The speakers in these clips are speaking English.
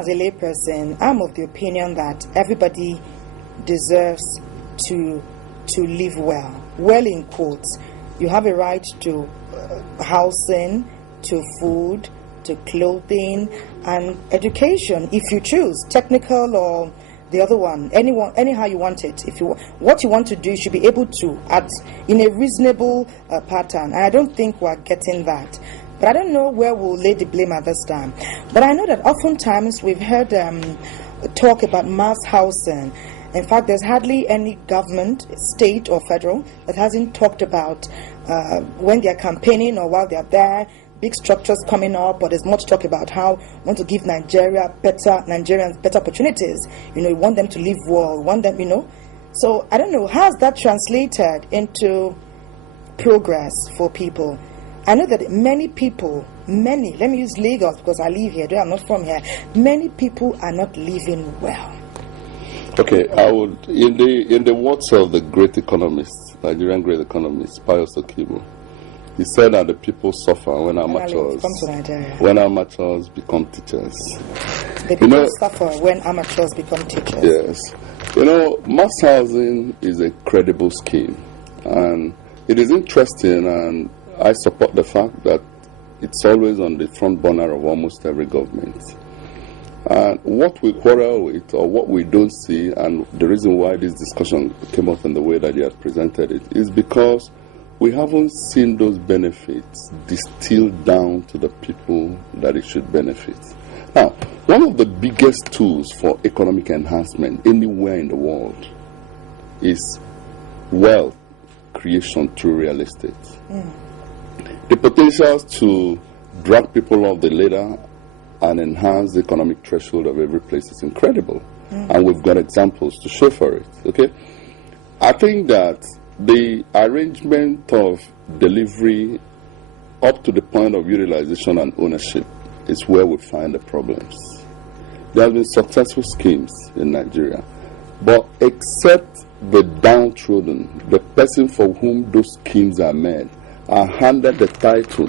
as a layperson, I'm of the opinion that everybody deserves to live well. Well in quotes. You have a right to housing, to food, to clothing, and education if you choose, technical or the other one, anyhow you want it. What you want to do, you should be able to act in a reasonable pattern. And I don't think we're getting that. But I don't know where we'll lay the blame at this time. But I know that oftentimes we've heard talk about mass housing. In fact, there's hardly any government, state or federal, that hasn't talked about when they're campaigning or while they're there, big structures coming up, but there's much talk about how we want to give Nigerians better opportunities. We want them to live well, we want them, So I don't know, how has that translated into progress for people? I know that many people, let me use Lagos because I live here, though I'm not from here, many people are not living well. Okay, I would, in the words of the great economist, Nigerian great economist, Pius Okibo, he said that the people suffer when amateurs become teachers. The people suffer when amateurs become teachers. Yes. Mass housing is a credible scheme, and it is interesting, and I support the fact that it's always on the front burner of almost every government. And what we quarrel with, or what we don't see, and the reason why this discussion came up in the way that he has presented it, is because we haven't seen those benefits distilled down to the people that it should benefit. Now, one of the biggest tools for economic enhancement anywhere in the world is wealth creation through real estate. The potential to drag people off the ladder and enhance the economic threshold of every place is incredible. And we've got examples to show for it. Okay, I think that the arrangement of delivery up to the point of utilization and ownership is where we find the problems. There have been successful schemes in Nigeria, but except the downtrodden, the person for whom those schemes are made, are handed the title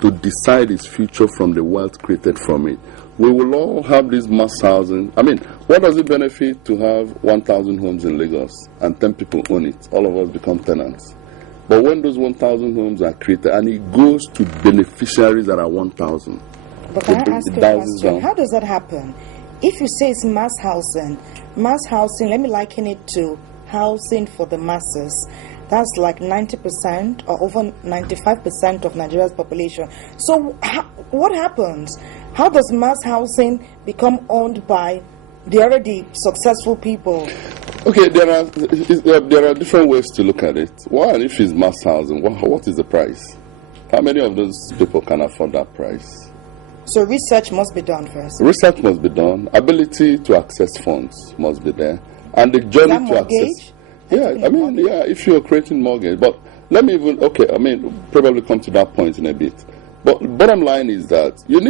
to decide his future from the wealth created from it. We will all have this mass housing. I mean, what does it benefit to have 1,000 homes in Lagos and 10 people own it? All of us become tenants. But when those 1,000 homes are created and it goes to beneficiaries that are 1,000, but can I ask you a question? How does that happen? If you say it's mass housing, let me liken it to housing for the masses. That's like 90% or over 95% of Nigeria's population. So what happens? How does mass housing become owned by the already successful people? Okay, there are different ways to look at it. One, if it's mass housing, what is the price? How many of those people can afford that price? So research must be done first. Research must be done. Ability to access funds must be there. And the journey to access... if you're creating mortgage. But let me probably come to that point in a bit. But bottom line is that you need